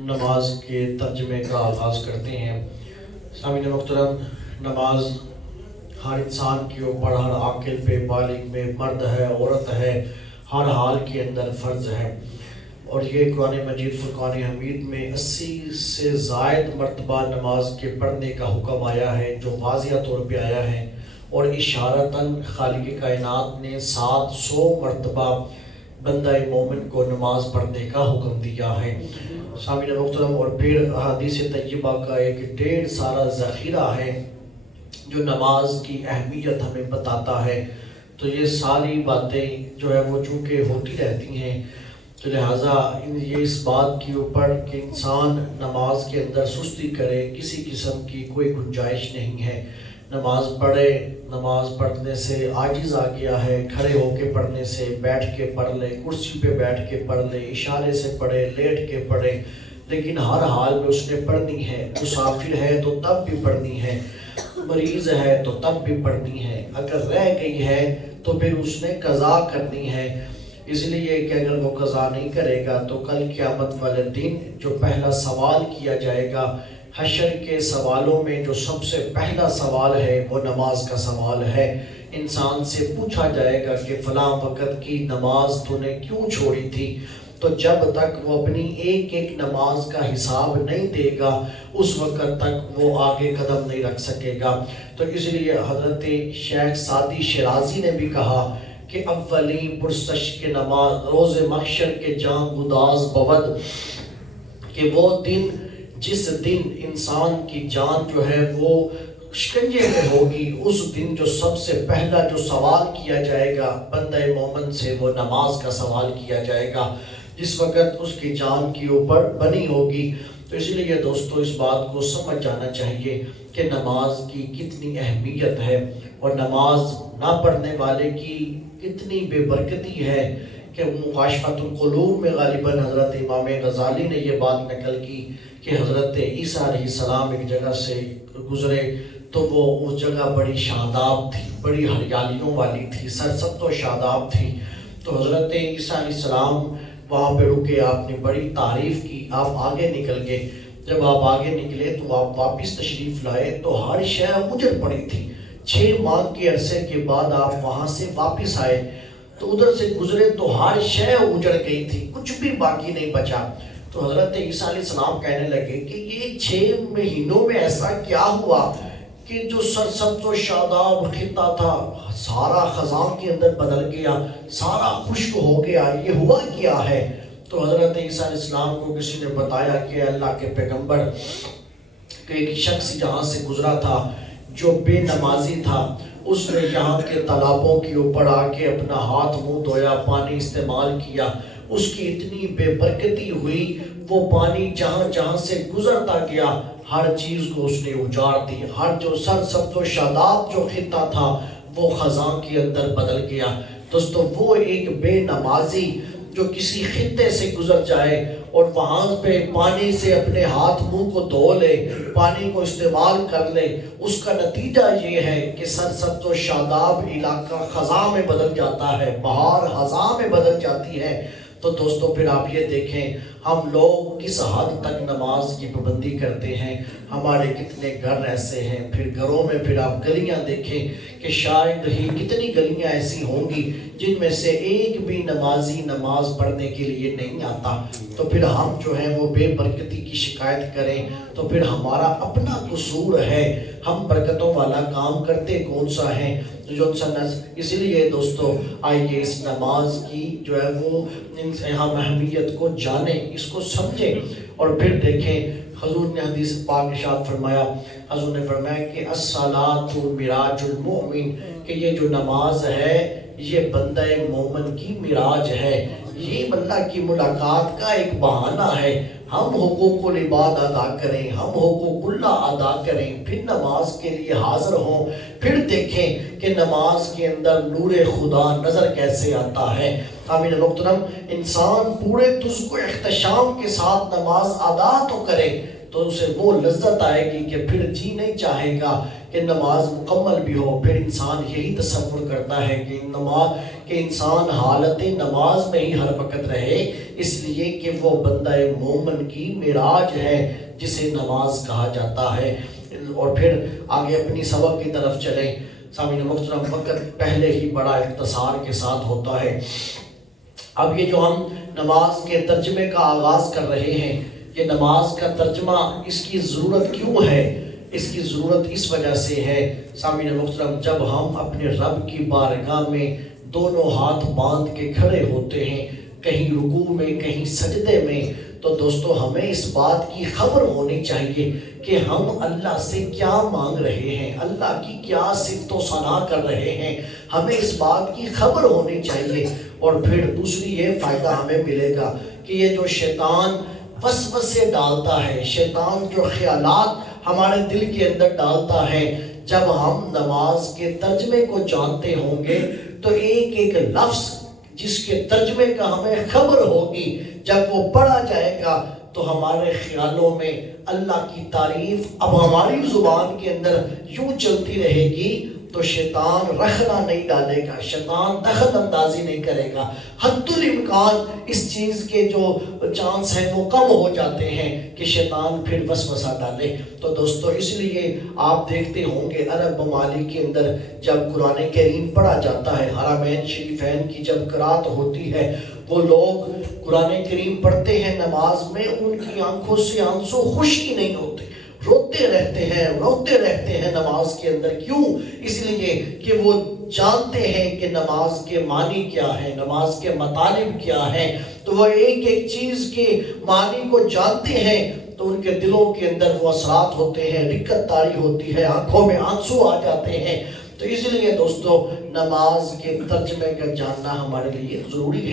نماز کے ترجمے کا آغاز کرتے ہیں۔ سامعین محترم، نماز ہر انسان کے اوپر، ہر عاقل پہ، بالغ میں، مرد ہے، عورت ہے، ہر حال کے اندر فرض ہے۔ اور یہ قرآن مجید فرقان حمید میں 80 سے زائد مرتبہ نماز کے پڑھنے کا حکم آیا ہے، جو واضح طور پہ آیا ہے، اور اشارتاً خالق کائنات نے 700 مرتبہ بندہ مومن کو نماز پڑھنے کا حکم دیا ہے۔ سامعین محترم، اور پھر احادیث طیبہ کا ایک ڈھیر سارا ذخیرہ ہے جو نماز کی اہمیت ہمیں بتاتا ہے۔ تو یہ ساری باتیں جو ہے وہ چونکہ ہوتی رہتی ہیں، تو لہٰذا یہ اس بات کے اوپر کہ انسان نماز کے اندر سستی کرے، کسی قسم کی کوئی گنجائش نہیں ہے۔ نماز پڑھے، نماز پڑھنے سے عاجز آ گیا ہے، کھڑے ہو کے پڑھنے سے، بیٹھ کے پڑھ لے، کرسی پہ بیٹھ کے پڑھ لے، اشارے سے پڑھے، لیٹ کے پڑھے، لیکن ہر حال میں اس نے پڑھنی ہے۔ مسافر ہے تو تب بھی پڑھنی ہے، مریض ہے تو تب بھی پڑھنی ہے، اگر رہ گئی ہے تو پھر اس نے قضا کرنی ہے۔ اس لیے کہ اگر وہ قضا نہیں کرے گا تو کل قیامت والے دن جو پہلا سوال کیا جائے گا، حشر کے سوالوں میں جو سب سے پہلا سوال ہے وہ نماز کا سوال ہے۔ انسان سے پوچھا جائے گا کہ فلاں وقت کی نماز تو نے کیوں چھوڑی تھی؟ تو جب تک وہ اپنی ایک ایک نماز کا حساب نہیں دے گا، اس وقت تک وہ آگے قدم نہیں رکھ سکے گا۔ تو اس لیے حضرت شیخ سعدی شیرازی نے بھی کہا کہ اولین پرسش کے نماز روز محشر کے جان گداز بود، کہ وہ دن جس دن انسان کی جان جو ہے وہ شکنجے میں ہوگی، اس دن جو سب سے پہلا جو سوال کیا جائے گا بندہ مومن سے، وہ نماز کا سوال کیا جائے گا، جس وقت اس کی جان کے اوپر بنی ہوگی۔ تو اس لیے دوستو اس بات کو سمجھ جانا چاہیے کہ نماز کی کتنی اہمیت ہے، اور نماز نہ پڑھنے والے کی کتنی بے برکتی ہے، کہ مکاشفۃ القلوب میں غالباً حضرت امام غزالی نے یہ بات نقل کی کہ حضرت عیسیٰ علیہ السلام ایک جگہ سے گزرے تو وہ اس جگہ بڑی شاداب تھی، بڑی ہریالیوں والی تھی، سرسبز و شاداب تھی۔ تو حضرت عیسیٰ علیہ السلام وہاں پہ رکے، آپ نے بڑی تعریف کی، آپ آگے نکل گئے۔ جب آپ آگے نکلے تو آپ واپس تشریف لائے تو ہر شے اجڑ پڑی تھی۔ 6 ماہ کے عرصے کے بعد آپ وہاں سے واپس آئے تو ادھر سے گزرے تو ہر شے اجڑ گئی تھی، کچھ بھی باقی نہیں بچا۔ تو حضرت عیسیٰ علیہ السلام کہنے لگے کہ یہ 6 مہینوں میں ایسا کیا ہوا کہ جو سرسبز و شاداب خطہ تھا سارا خزاں کے اندر بدل گیا، سارا خشک ہو گیا، یہ ہوا کیا ہے؟ تو حضرت عیسیٰ علیہ السلام کو کسی نے بتایا کہ اللہ کے پیغمبر کہ ایک شخص یہاں سے گزرا تھا جو بے نمازی تھا، اس نے یہاں کے تالابوں کے اوپر آ کے اپنا ہاتھ منہ دھویا، پانی استعمال کیا، اس کی اتنی بے برکتی ہوئی، وہ پانی جہاں جہاں سے گزرتا گیا ہر چیز کو اس نے اجاڑ دی، ہر جو سرسبز و شاداب جو خطہ تھا وہ خزاں کے اندر بدل گیا۔ دوستو وہ ایک بے نمازی جو کسی خطے سے گزر جائے اور وہاں پہ پانی سے اپنے ہاتھ منہ کو دھو لے، پانی کو استعمال کر لے، اس کا نتیجہ یہ ہے کہ سرسبز و شاداب علاقہ خزاں میں بدل جاتا ہے، بہار خزاں میں بدل جاتی ہے۔ تو دوستو پھر آپ یہ دیکھیں ہم لوگ کس حد تک نماز کی پابندی کرتے ہیں، ہمارے کتنے گھر ایسے ہیں، پھر گھروں میں پھر آپ گلیاں دیکھیں کہ شاید ہی کتنی گلیاں ایسی ہوں گی جن میں سے ایک بھی نمازی نماز پڑھنے کے لیے نہیں آتا۔ تو پھر ہم جو ہیں وہ بے برکتی کی شکایت کریں تو پھر ہمارا اپنا قصور ہے، ہم برکتوں والا کام کرتے کون سا ہے جو اس لیے دوستو آئیے اس نماز کی جو ہے وہ ہم اہمیت کو جانیں، اس کو سمجھیں، اور پھر دیکھیں حضور نے حدیث پاک ارشاد فرمایا، حضور نے فرمایا کہ الصلاۃ معراج المؤمن، کہ یہ جو نماز ہے یہ بندہ مومن کی معراج ہے، یہ اللہ کی ملاقات کا ایک بہانہ ہے۔ ہم حقوق العباد ادا کریں، ہم حقوق اللہ ادا کریں، پھر نماز کے لیے حاضر ہوں، پھر دیکھیں کہ نماز کے اندر نور خدا نظر کیسے آتا ہے۔ آمین محترم، انسان پورے تجھ کو احتشام کے ساتھ نماز ادا تو کرے تو اسے وہ لذت آئے گی کہ پھر جی نہیں چاہے گا کہ نماز مکمل بھی ہو، پھر انسان یہی تصور کرتا ہے کہ انسان حالت نماز میں ہی ہر وقت رہے، اس لیے کہ وہ بندہ مومن کی معراج ہے جسے نماز کہا جاتا ہے۔ اور پھر آگے اپنی سبق کی طرف چلیں۔ سامعین محترم، وقت پہلے ہی بڑا اختصار کے ساتھ ہوتا ہے۔ اب یہ جو ہم نماز کے ترجمے کا آغاز کر رہے ہیں، یہ نماز کا ترجمہ اس کی ضرورت کیوں ہے؟ اس کی ضرورت اس وجہ سے ہے سامعین محترم، جب ہم اپنے رب کی بارگاہ میں دونوں ہاتھ باندھ کے کھڑے ہوتے ہیں، کہیں رکوع میں کہیں سجدے میں، تو دوستو ہمیں اس بات کی خبر ہونی چاہیے کہ ہم اللہ سے کیا مانگ رہے ہیں، اللہ کی کیا صفت و ثنا کر رہے ہیں، ہمیں اس بات کی خبر ہونی چاہیے۔ اور پھر دوسری یہ فائدہ ہمیں ملے گا کہ یہ جو شیطان وسوسے ڈالتا ہے، شیطان جو خیالات ہمارے دل کے اندر ڈالتا ہے، جب ہم نماز کے ترجمے کو جانتے ہوں گے تو ایک ایک لفظ جس کے ترجمے کا ہمیں خبر ہوگی، جب وہ پڑھا جائے گا تو ہمارے خیالوں میں اللہ کی تعریف اب ہماری زبان کے اندر یوں چلتی رہے گی، تو شیطان رخنہ نہیں ڈالے گا، شیطان دخل اندازی نہیں کرے گا۔ حد الامکان اس چیز کے جو چانس ہیں وہ کم ہو جاتے ہیں کہ شیطان پھر وسوسہ ڈالے۔ تو دوستو اس لیے آپ دیکھتے ہوں گے عرب ممالک کے اندر جب قرآن کریم پڑھا جاتا ہے، حرمین شریفین کی جب قرات ہوتی ہے، وہ لوگ قرآن کریم پڑھتے ہیں نماز میں، ان کی آنکھوں سے آنسو خشکی نہیں ہوتے، روتے رہتے ہیں نماز کے اندر۔ کیوں؟ اس لیے کہ وہ جانتے ہیں کہ نماز کے معنی کیا ہے، نماز کے مطالب کیا ہیں، تو وہ ایک ایک چیز کے معنی کو جانتے ہیں، تو ان کے دلوں کے اندر وہ اثرات ہوتے ہیں، رکت طاری ہوتی ہے، آنکھوں میں آنسو آ جاتے ہیں۔ تو اس لیے دوستو نماز کے ترجمے کا جاننا ہمارے لیے ضروری ہے۔